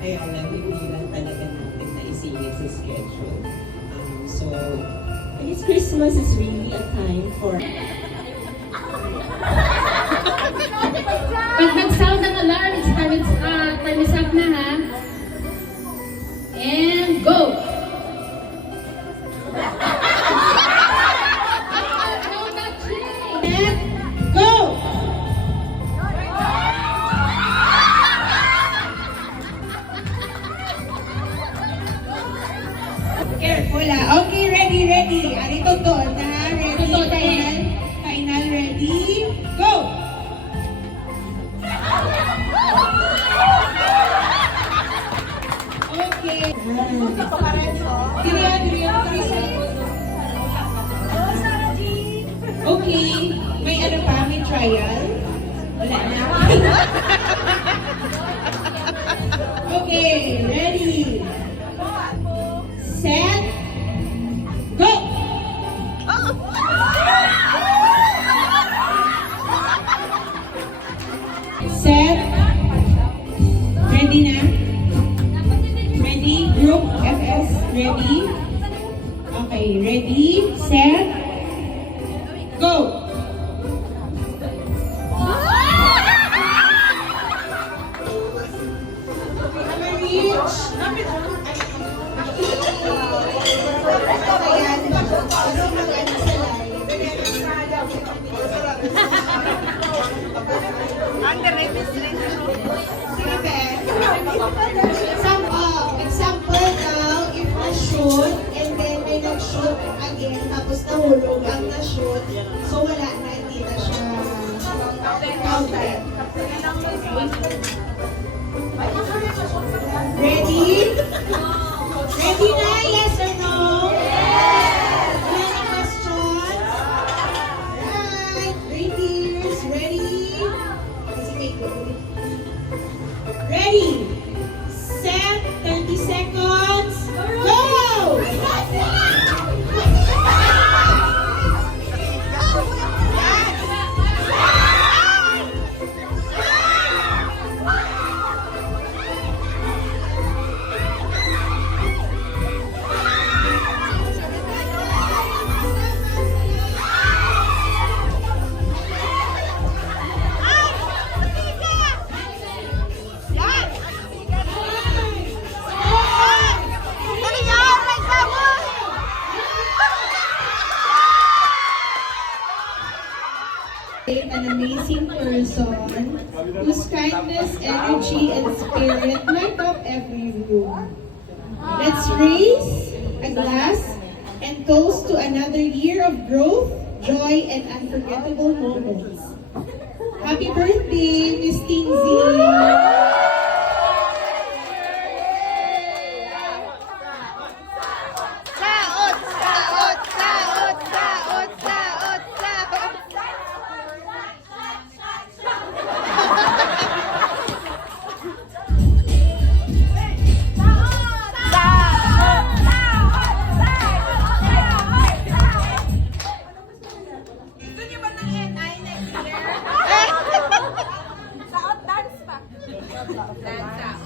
Kaya lang, hindi lang talaga natin naisingit sa schedule. So, I guess Christmas is really a time for... Pag nag-sound ang alarm, time is up na ha. And go! No touching! And go! Careful ah. Okay, ready. Ari totoo na. Ready, Totoo na final, ready, go! Okay. Diriya. Okay. May ano pa? May trial? Wala na. Okay, ready. Set. Go! Set. Ready na? Ready? Group FS, ready? Okay, ready, set, go! Example now, if na-shoot, and then may nag-shoot again, tapos nahulog ang na-shoot, so wala na, hindi na siya counted. Ready? Ready na? Yes or no? Yes! Any questions? Right, ladies, ready? Kasi may go. Ready? Set, 30 seconds, go! An amazing person whose kindness, energy, and spirit light up every room. Let's raise a glass and toast to another year of growth, joy, and unforgettable moments. Happy birthday, Miss Tingzi! Dance.